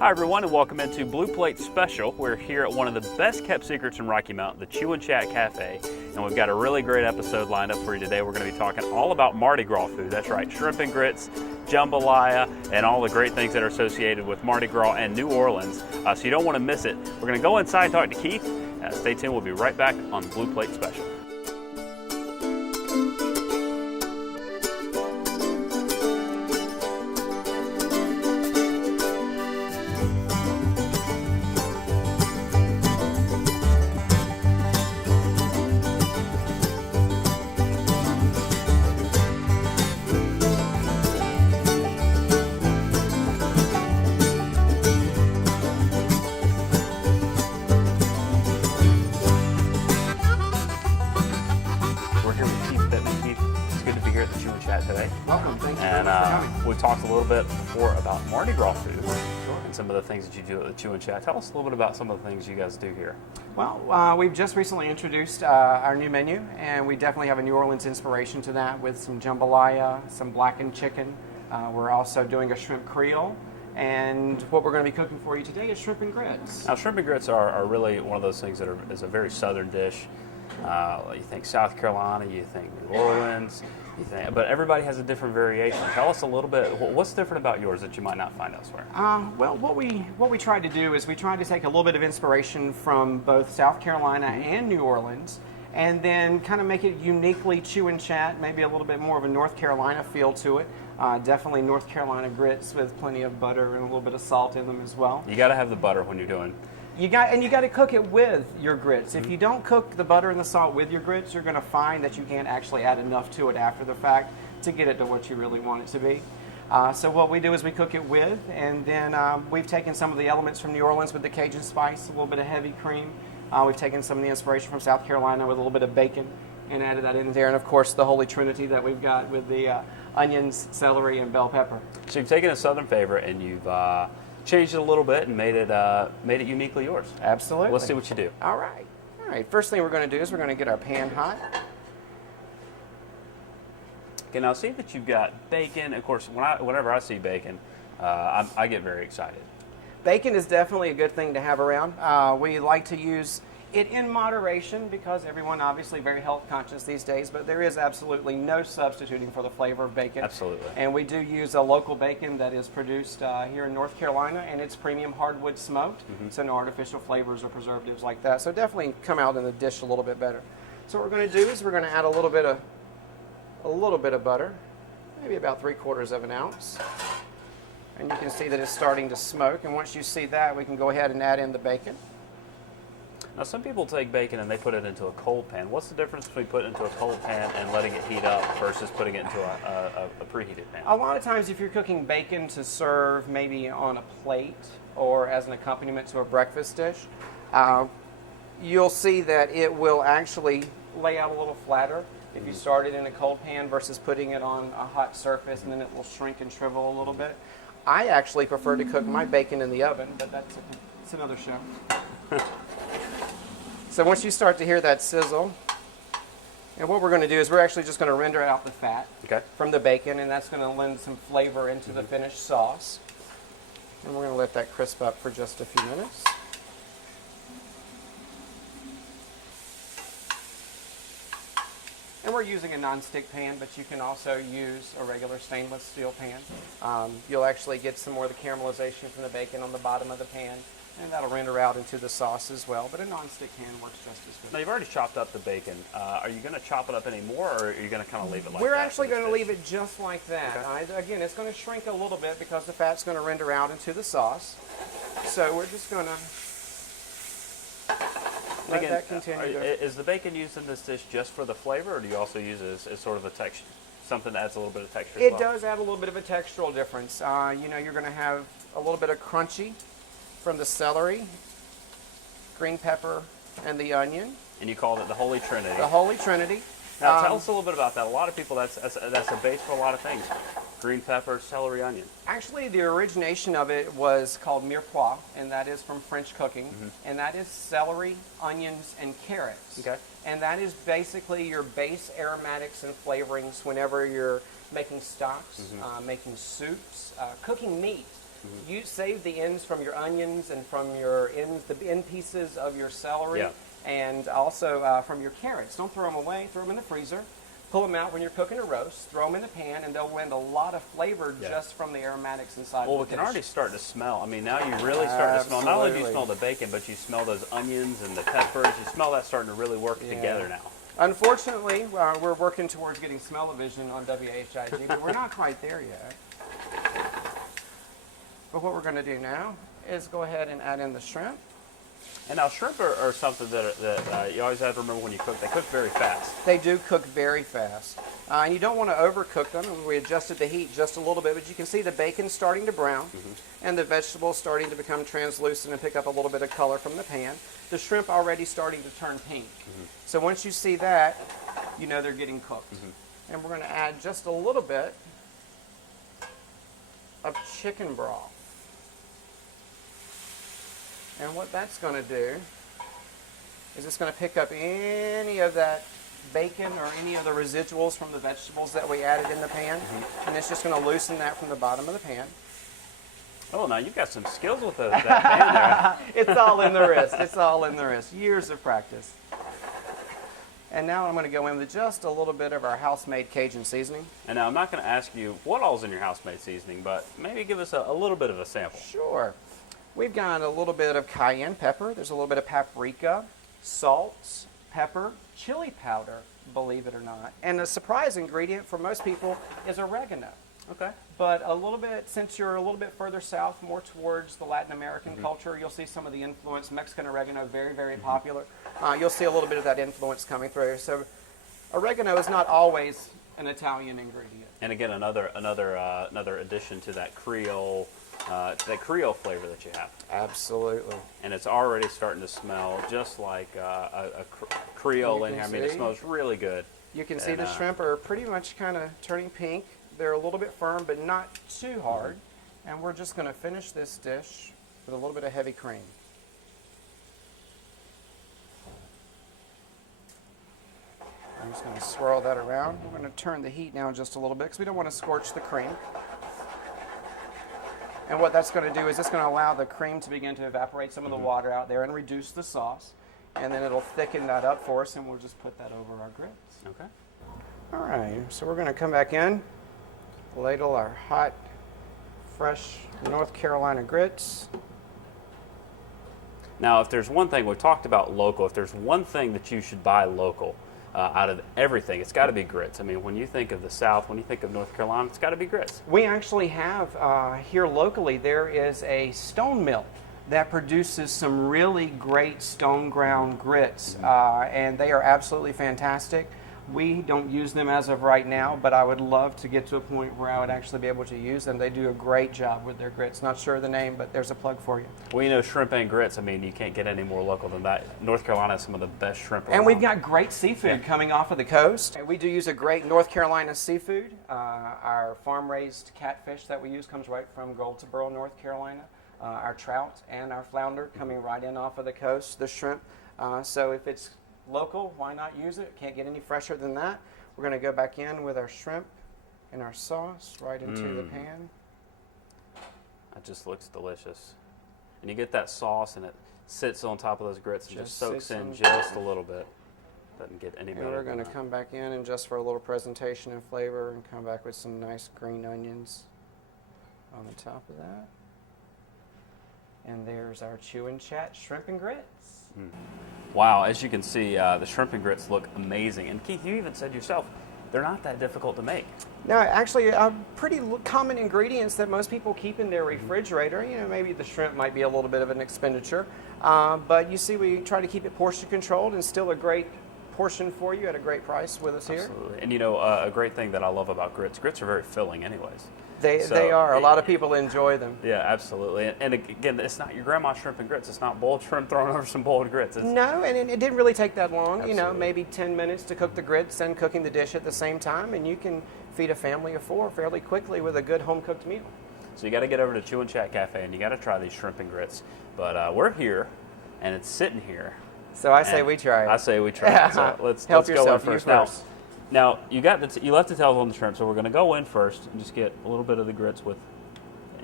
Hi everyone and welcome into Blue Plate Special. We're here at one of the best kept secrets in Rocky Mount, the Chew and Chat Cafe. And we've got a really great episode lined up for you today. We're going to be talking all about Mardi Gras food. That's right, shrimp and grits, jambalaya, and all the great things that are associated with Mardi Gras and New Orleans. So you don't want to miss it. We're going to go inside and talk to Keith. Stay tuned, we'll be right back on Blue Plate Special. Today. Welcome, thank you and for coming. We talked a little bit before about Mardi Gras food and some of the things that you do at the Chew and Chat. Tell us a little bit about some of the things you guys do here. Well, we've just recently introduced our new menu, and we definitely have a New Orleans inspiration to that with some jambalaya, some blackened chicken. We're also doing a shrimp creole, and what we're going to be cooking for you today is shrimp and grits. Now, shrimp and grits are really one of those things that is a very southern dish. You think South Carolina, you think New Orleans, but everybody has a different variation. Tell us a little bit, what's different about yours that you might not find elsewhere? Well, what we tried to do is we tried to take a little bit of inspiration from both South Carolina and New Orleans, and then kind of make it uniquely Chew and Chat, maybe a little bit more of a North Carolina feel to it. Definitely North Carolina grits with plenty of butter and a little bit of salt in them as well. You got to have the butter when you're doing. You got to cook it with your grits. If you don't cook the butter and the salt with your grits, you're going to find that you can't actually add enough to it after the fact to get it to what you really want it to be. So what we do is we cook it with, and then we've taken some of the elements from New Orleans with the Cajun spice, a little bit of heavy cream. We've taken some of the inspiration from South Carolina with a little bit of bacon and added that in there. And of course the Holy Trinity that we've got with the onions, celery, and bell pepper. So you've taken a southern favorite and you've changed it a little bit and made it uniquely yours. Absolutely. Let's see what you do. All right. First thing we're going to do is we're going to get our pan hot. Okay, now see that you've got bacon. Of course, whenever I see bacon, I get very excited. Bacon is definitely a good thing to have around. We like to use it in moderation because everyone obviously very health conscious these days, but there is absolutely no substituting for the flavor of bacon. Absolutely. And we do use a local bacon that is produced here in North Carolina, and it's premium hardwood smoked, so no artificial flavors or preservatives like that. So definitely come out in the dish a little bit better. So what we're going to do is we're going to add a little bit of butter, maybe about 3/4 of an ounce. And you can see that it's starting to smoke, and once you see that, we can go ahead and add in the bacon. Now, some people take bacon and they put it into a cold pan. What's the difference between putting it into a cold pan and letting it heat up versus putting it into a preheated pan? A lot of times if you're cooking bacon to serve maybe on a plate or as an accompaniment to a breakfast dish, you'll see that it will actually lay out a little flatter if you start it in a cold pan versus putting it on a hot surface, and then it will shrink and shrivel a little bit. I actually prefer to cook my bacon in the oven, but that's another show. So once you start to hear that sizzle, and what we're going to do is we're actually just going to render out the fat from the bacon, and that's going to lend some flavor into the finished sauce. And we're going to let that crisp up for just a few minutes. And we're using a non-stick pan, but you can also use a regular stainless steel pan. You'll actually get some more of the caramelization from the bacon on the bottom of the pan, and that'll render out into the sauce as well, but a non-stick pan works just as good. Now, you've already chopped up the bacon. Are you going to chop it up any more, or are you going to kind of leave it like that? We're actually going to leave it just like that. Okay. Again, it's going to shrink a little bit because the fat's going to render out into the sauce. So we're just going to let that continue. Is the bacon used in this dish just for the flavor, or do you also use it as sort of a texture, something that adds a little bit of texture as well? It does add a little bit of a textural difference. You're going to have a little bit of crunchy from the celery, green pepper, and the onion. And you called it the Holy Trinity. The Holy Trinity. Now tell us a little bit about that. A lot of people, that's a base for a lot of things. Green pepper, celery, onion. Actually, the origination of it was called mirepoix, and that is from French cooking. And that is celery, onions, and carrots. Okay. And that is basically your base aromatics and flavorings whenever you're making stocks, making soups, cooking meat. You save the ends from your onions and from your the end pieces of your celery, Yeah. and also from your carrots. Don't throw them away. Throw them in the freezer. Pull them out when you're cooking a roast. Throw them in the pan, and they'll lend a lot of flavor just from the aromatics inside. Well, of we the can dish. already start to smell. I mean, now you really start to smell. Not only do you Absolutely. smell the bacon, but you smell those onions and the peppers. You smell that starting to really work together now. Unfortunately, we're working towards getting smell-o-vision on WHIG, but we're not quite there yet. But what we're going to do now is go ahead and add in the shrimp. And now shrimp are something that you always have to remember when you cook. They cook very fast. They do cook very fast. And you don't want to overcook them. And we adjusted the heat just a little bit, but you can see the bacon starting to brown and the vegetables starting to become translucent and pick up a little bit of color from the pan. The shrimp already starting to turn pink. So once you see that, you know they're getting cooked. And we're going to add just a little bit of chicken broth. And what that's going to do is it's going to pick up any of that bacon or any of the residuals from the vegetables that we added in the pan, and it's just going to loosen that from the bottom of the pan. Oh, now you've got some skills with that pan there. It's all in the wrist. It's all in the wrist. Years of practice. And now I'm going to go in with just a little bit of our house-made Cajun seasoning. And now I'm not going to ask you what all's in your house-made seasoning, but maybe give us a little bit of a sample. Sure. We've got a little bit of cayenne pepper. There's a little bit of paprika, salt, pepper, chili powder, believe it or not. And a surprise ingredient for most people is oregano. Okay. But a little bit, since you're a little bit further south, more towards the Latin American culture, you'll see some of the influence. Mexican oregano, very, very popular. You'll see a little bit of that influence coming through. So oregano is not always an Italian ingredient. And again, another addition to that Creole flavor that you have. Absolutely. And it's already starting to smell just like a Creole You in can here. I mean, it see. smells really good. You can see And, the shrimp are pretty much kind of turning pink. They're a little bit firm, but not too hard. And we're just going to finish this dish with a little bit of heavy cream. I'm just going to swirl that around. We're going to turn the heat now just a little bit because we don't want to scorch the cream. And what that's going to do is it's going to allow the cream to begin to evaporate some of the water out there and reduce the sauce. And then it'll thicken that up for us, and we'll just put that over our grits. Okay. All right, so we're going to come back in, ladle our hot, fresh North Carolina grits. Now, if there's one thing, we've talked about local, if there's one thing that you should buy local out of everything, it's got to be grits. I mean, when you think of the South, when you think of North Carolina, it's got to be grits. We actually have here locally, there is a stone mill that produces some really great stone ground grits, and they are absolutely fantastic. We don't use them as of right now, but I would love to get to a point where I would actually be able to use them. They do a great job with their grits. Not sure of the name, but there's a plug for you. Well, you know, shrimp and grits, I mean, you can't get any more local than that. North Carolina has some of the best shrimp around. And we've got great seafood coming off of the coast. We do use a great North Carolina seafood. Our farm-raised catfish that we use comes right from Goldsboro, North Carolina. Our trout and our flounder coming right in off of the coast, the shrimp. So if it's local, why not use it? Can't get any fresher than that. We're going to go back in with our shrimp and our sauce right into the pan. That just looks delicious. And you get that sauce and it sits on top of those grits and just soaks sits in on just a little bit. Doesn't get any And better. we're going to than that. come back in and just for a little presentation and flavor and come back with some nice green onions on the top of that. And there's our Chew and Chat shrimp and grits. Wow, as you can see, the shrimp and grits look amazing. And Keith, you even said yourself, they're not that difficult to make. Now, actually, pretty common ingredients that most people keep in their refrigerator. You know, maybe the shrimp might be a little bit of an expenditure, but you see, we try to keep it portion controlled and still a great portion for you at a great price with us here. Absolutely. And you know, a great thing that I love about grits are very filling anyways. They are. A lot of people enjoy them. Yeah, absolutely. And again, it's not your grandma's shrimp and grits. It's not boiled shrimp thrown over some boiled grits. It's, No, and it didn't really take that long. You know, Absolutely. maybe 10 minutes to cook the grits and cooking the dish at the same time, and you can feed a family of 4 fairly quickly with a good home-cooked meal. So you got to get over to Chew and Chat Cafe and you got to try these shrimp and grits. But we're here, and it's sitting here. So I say And we try it. I say we try it. So let's Help go in yourself, you first. first. Now you got you left the tails on the shrimp, so we're going to go in first and just get a little bit of the grits with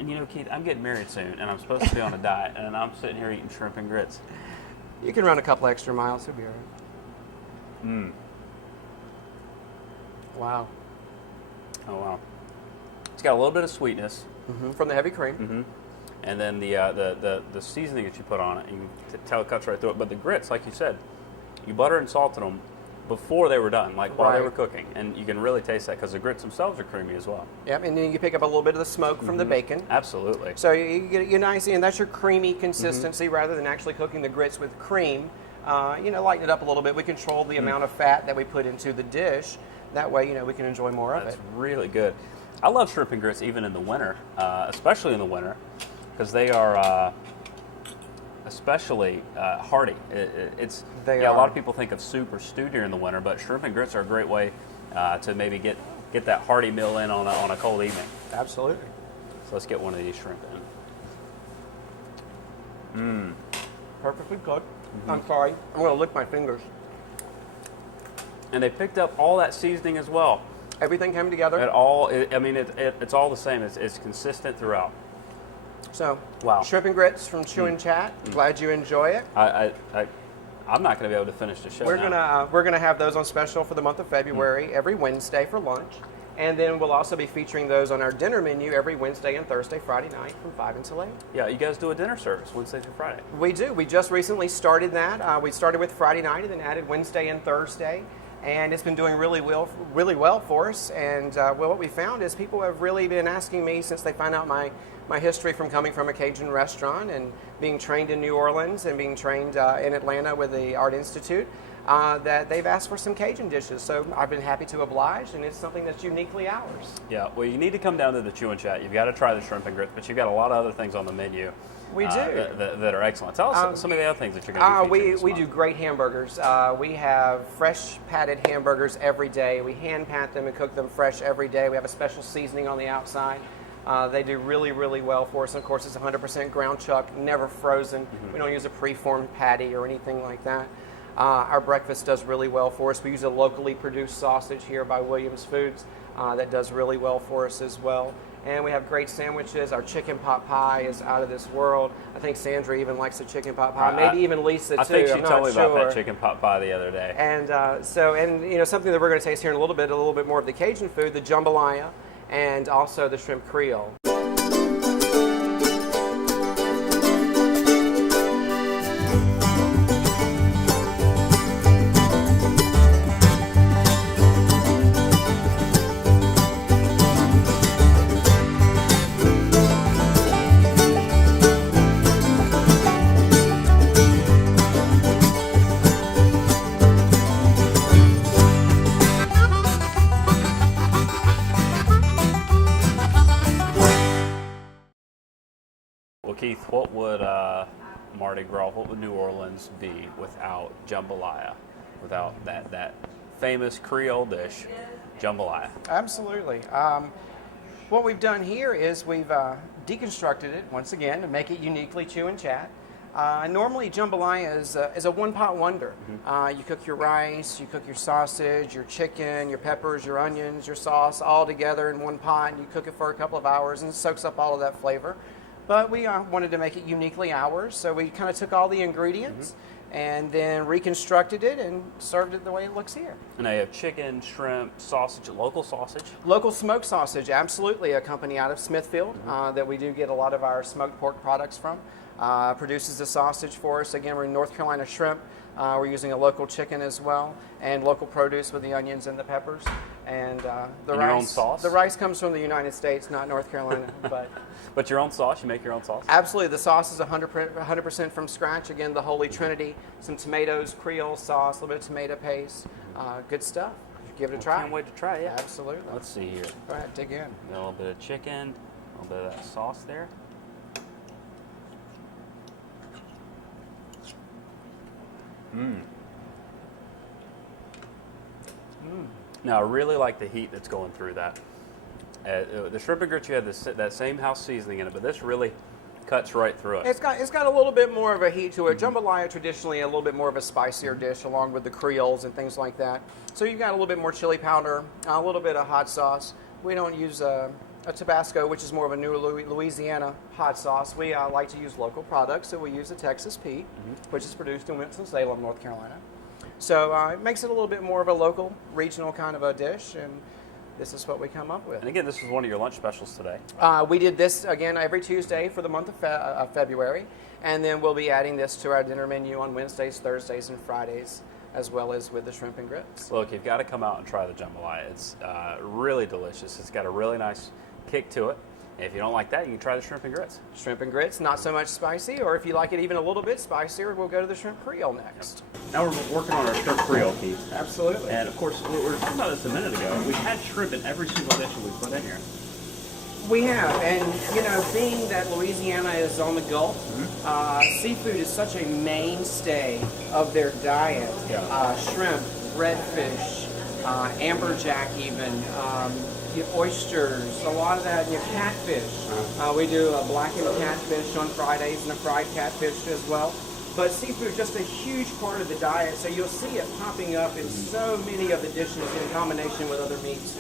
And you know, Keith, I'm getting married soon, and I'm supposed to be on a diet, and I'm sitting here eating shrimp and grits. You can run a couple extra miles, it'll be all right. Wow. Oh, wow. It's got a little bit of sweetness. From the heavy cream. And then the seasoning that you put on it, you can tell it cuts right through it. But the grits, like you said, you butter and salted them before they were done, like while they Right. were cooking. And you can really taste that because the grits themselves are creamy as well. Yep, and then you pick up a little bit of the smoke from the bacon. Absolutely. So you get your nice, and that's your creamy consistency rather than actually cooking the grits with cream. Lighten it up a little bit. We control the amount of fat that we put into the dish. That way, we can enjoy more of That's it. really good. I love shrimp and grits even in the winter, especially in the winter, because they are especially hearty. A lot of people think of soup or stew during the winter, but shrimp and grits are a great way to maybe get that hearty meal in on a cold evening. Absolutely. So let's get one of these shrimp in. Perfectly cooked. I'm sorry. I'm going to lick my fingers. And they picked up all that seasoning as well. Everything came together. It's all the same. It's consistent throughout. So, Wow. shrimp and grits from Chew and Chat. Glad you enjoy it. I'm not going to be able to finish the show. We're now. gonna have those on special for the month of February every Wednesday for lunch, and then we'll also be featuring those on our dinner menu every Wednesday and Thursday, Friday night from 5 until 8. Yeah, you guys do a dinner service Wednesday through Friday. We do. We just recently started that. We started with Friday night and then added Wednesday and Thursday, and it's been doing really well for us. And what we found is people have really been asking me since they find out my history from coming from a Cajun restaurant and being trained in New Orleans and being trained in Atlanta with the Art Institute, that they've asked for some Cajun dishes. So I've been happy to oblige, and it's something that's uniquely ours. Yeah, well, you need to come down to the Chew and Chat. You've got to try the shrimp and grits, but you've got a lot of other things on the menu. We do. That are excellent. Tell us some of the other things that you're going to be featuring this We month. do great hamburgers. We have fresh patted hamburgers every day. We hand pat them and cook them fresh every day. We have a special seasoning on the outside. They do really, really well for us. And of course, it's 100% ground chuck, never frozen. We don't use a preformed patty or anything like that. Our breakfast does really well for us. We use a locally produced sausage here by Williams Foods that does really well for us as well. And we have great sandwiches. Our chicken pot pie is out of this world. I think Sandra even likes the chicken pot pie. Maybe even Lisa too. I think she I'm told not me sure. about that chicken pot pie the other day. And something that we're going to taste here in a little bit more of the Cajun food, the jambalaya, and also the shrimp Creole. Well, Keith, what would Mardi Gras, what would New Orleans be without jambalaya, without that famous Creole dish, jambalaya? Absolutely. What we've done here is we've deconstructed it once again to make it uniquely Chew and Chat. Normally, jambalaya is a one-pot wonder. You cook your rice, you cook your sausage, your chicken, your peppers, your onions, your sauce all together in one pot, and you cook it for a couple of hours, and it soaks up all of that flavor. But we wanted to make it uniquely ours, so we kind of took all the ingredients and then reconstructed it and served it the way it looks here. And now you have chicken, shrimp, sausage, local sausage. Local smoked sausage, absolutely, a company out of Smithfield that we do get a lot of our smoked pork products from. Produces the sausage for us. Again, we're in North Carolina shrimp. We're using a local chicken as well, and local produce with the onions and the peppers. And the And rice. your own sauce? The rice comes from the United States, not North Carolina. But your own sauce, you make your own sauce? Absolutely, the sauce is 100% from scratch. Again, the Holy Trinity, some tomatoes, Creole sauce, a little bit of tomato paste. Good stuff. Give it a try. Can't wait to try it, yeah. Absolutely. Let's see here. Go ahead, dig in. A little bit of chicken, a little bit of that sauce there. Now, I really like the heat that's going through that. The shrimp and grits, you had that same house seasoning in it, but this really cuts right through it. It's got a little bit more of a heat to it. Jambalaya traditionally a little bit more of a spicier dish, along with the Creoles and things like that. So you've got a little bit more chili powder, a little bit of hot sauce. We don't use a Tabasco, which is more of a new Louisiana hot sauce. We like to use local products, so we use a Texas Pete, which is produced in Winston-Salem, North Carolina. So it makes it a little bit more of a local, regional kind of a dish, and this is what we come up with. And again, this is one of your lunch specials today. We did this, again, every Tuesday for the month of February, and then we'll be adding this to our dinner menu on Wednesdays, Thursdays, and Fridays, as well as with the shrimp and grits. Look, you've got to come out and try the jambalaya. It's really delicious. It's got a really nice kick to it. And if you don't like that, you can try the shrimp and grits. Shrimp and grits, not so much spicy, or if you like it even a little bit spicier, we'll go to the shrimp Creole next. Now we're working on our shrimp Creole, Keith. Absolutely. And of course, we were talking about this a minute ago. We had shrimp in every single dish that we put in here. We have, and you know, being that Louisiana is on the Gulf, seafood is such a mainstay of their diet. Yeah. Shrimp, redfish, amberjack even, oysters, a lot of that, catfish. We do a blackened catfish on Fridays and a fried catfish as well. But seafood is just a huge part of the diet, so you'll see it popping up in so many of the dishes in combination with other meats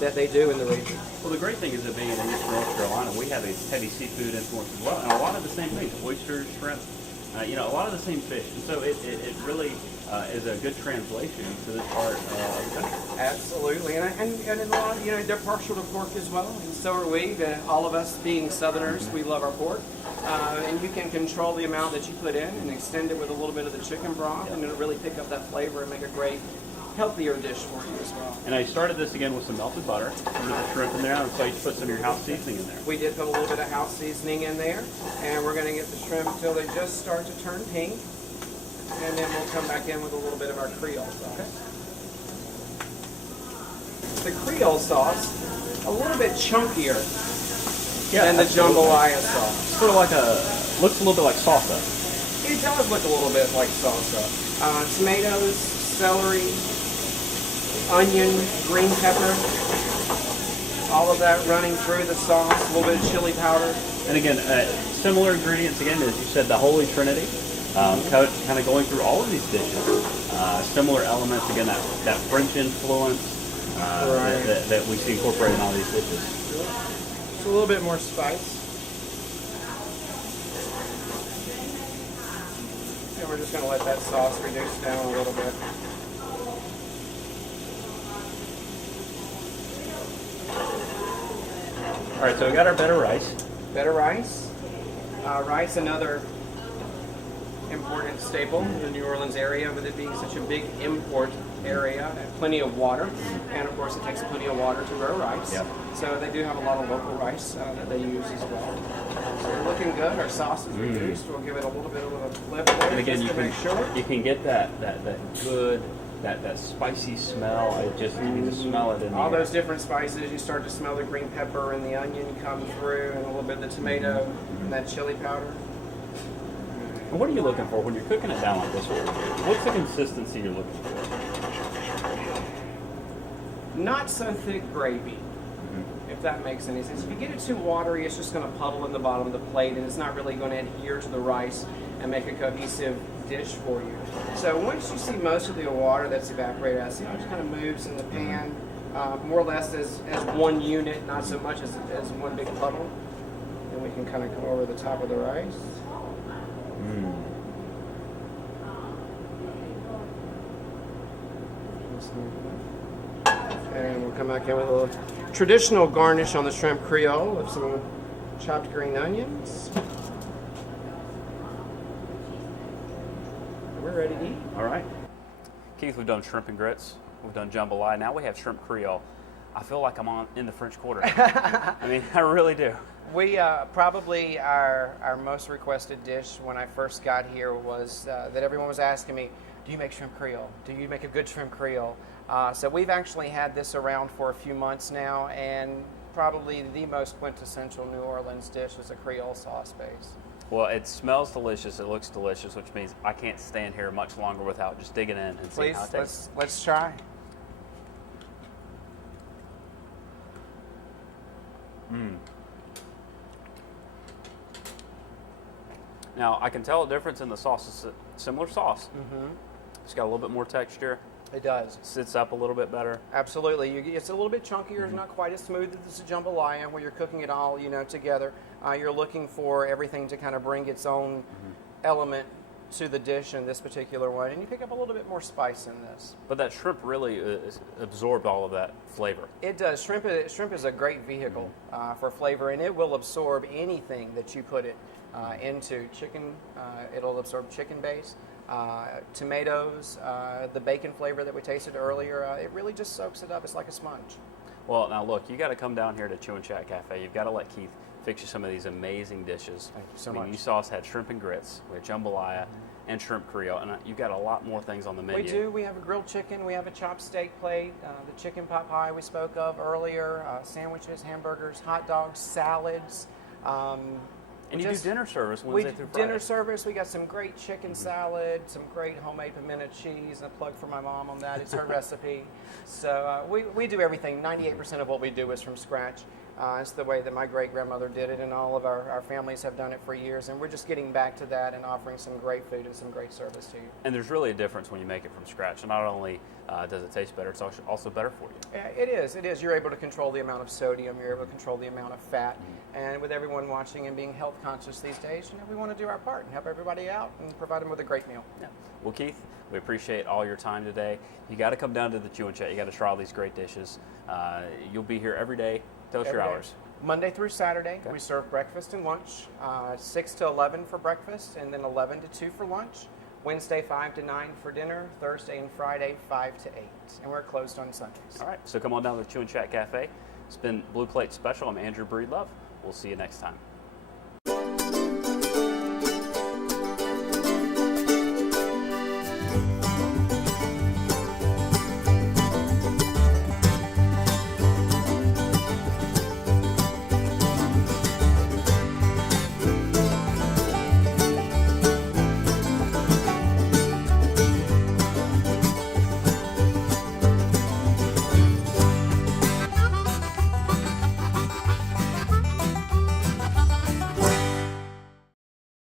that they do in the region. Well, the great thing is that being in North Carolina, we have a heavy seafood influence as well, and a lot of the same things, oysters, shrimp, a lot of the same fish. And so it really is a good translation to this part of the country. Absolutely, and a lot, they're partial to pork as well, and so are we. All of us being Southerners, we love our pork. And you can control the amount that you put in and extend it with a little bit of the chicken broth, and it'll really pick up that flavor and make a great, healthier dish for you as well. And I started this again with some melted butter. There's the shrimp in there, and so you put some of your house seasoning in there. We did put a little bit of house seasoning in there, and we're going to get the shrimp until they just start to turn pink, and then we'll come back in with a little bit of our Creole sauce. Okay. The Creole sauce, a little bit chunkier than the absolutely. jambalaya sauce. Sort of like looks a little bit like salsa. It does look a little bit like salsa. Tomatoes, celery, onion, green pepper, all of that running through the sauce, a little bit of chili powder. And again, similar ingredients, again, as you said, the Holy Trinity, kind of going through all of these dishes. Similar elements, again, that French influence that we see incorporated in all these dishes. Just a little bit more spice. And we're just going to let that sauce reduce down a little bit. All right, so we got our better rice. Better rice. Rice, another important staple in the New Orleans area, with it being such a big import area, and plenty of water, and of course it takes plenty of water to grow rice. Yep. So they do have a lot of local rice that they use as well. So we're looking good. Our sauce is reduced. We'll give it a little bit of a flip there, And again, just to make sure. you can get that good, that spicy smell. You can smell it in All the air. those different spices. You start to smell the green pepper and the onion come through, and a little bit of the tomato and that chili powder. And what are you looking for when you're cooking it down like this? What's the consistency you're looking for? Not so thick gravy, if that makes any sense. If you get it too watery, it's just going to puddle in the bottom of the plate, and it's not really going to adhere to the rice and make a cohesive dish for you. So once you see most of the water that's evaporated out, see how it just kind of moves in the pan, more or less as one unit, not so much as one big puddle. Then we can kind of go over the top of the rice. And we'll come back in with a little traditional garnish on the shrimp Creole with some chopped green onions. We're ready to eat. All right. Keith, we've done shrimp and grits. We've done jambalaya. Now we have shrimp Creole. I feel like I'm in the French Quarter. I mean, I really do. We probably our most requested dish when I first got here was that everyone was asking me, do you make shrimp Creole? Do you make a good shrimp Creole? So we've actually had this around for a few months now, and probably the most quintessential New Orleans dish is a Creole sauce base. Well, it smells delicious. It looks delicious, which means I can't stand here much longer without just digging in and seeing Please, how it tastes. let's try. Now, I can tell a difference in the sauce. It's a similar sauce. It's got a little bit more texture. It does. Sits up a little bit better. Absolutely. It's a little bit chunkier. It's not quite as smooth as the jambalaya where you're cooking it all, together. You're looking for everything to kind of bring its own element to the dish in this particular one, and you pick up a little bit more spice in this. But that shrimp really absorbed all of that flavor. It does. Shrimp is a great vehicle for flavor, and it will absorb anything that you put it into. Chicken, it'll absorb chicken base, tomatoes, the bacon flavor that we tasted earlier. It really just soaks it up. It's like a sponge. Well, now look, you got to come down here to Chew and Chat Cafe. You've got to let Keith fix you some of these amazing dishes. Thank you so much. You saw us had shrimp and grits, we had jambalaya, and shrimp creole, and you've got a lot more things on the menu. We do. We have a grilled chicken. We have a chopped steak plate, the chicken pot pie we spoke of earlier, sandwiches, hamburgers, hot dogs, salads. And you do dinner service Wednesday through Friday. Dinner service. We got some great chicken salad, some great homemade pimento cheese. And a plug for my mom on that. It's her recipe. So we do everything. 98% of what we do is from scratch. It's the way that my great-grandmother did it, and all of our families have done it for years. And we're just getting back to that and offering some great food and some great service to you. And there's really a difference when you make it from scratch. And not only does it taste better, it's also better for you. Yeah, it is. It is. You're able to control the amount of sodium. You're able to control the amount of fat. And with everyone watching and being health conscious these days, we want to do our part and help everybody out and provide them with a great meal. Yeah. Well, Keith, we appreciate all your time today. You got to come down to the Chew and Chat. You got to try all these great dishes. You'll be here every day. Tell us your hours. Monday through Saturday, Okay. we serve breakfast and lunch. 6 to 11 for breakfast, and then 11 to 2 for lunch. Wednesday, 5 to 9 for dinner. Thursday and Friday, 5 to 8. And we're closed on Sundays. All right. So come on down to the Chew and Chat Cafe. It's been Blue Plate Special. I'm Andrew Breedlove. We'll see you next time.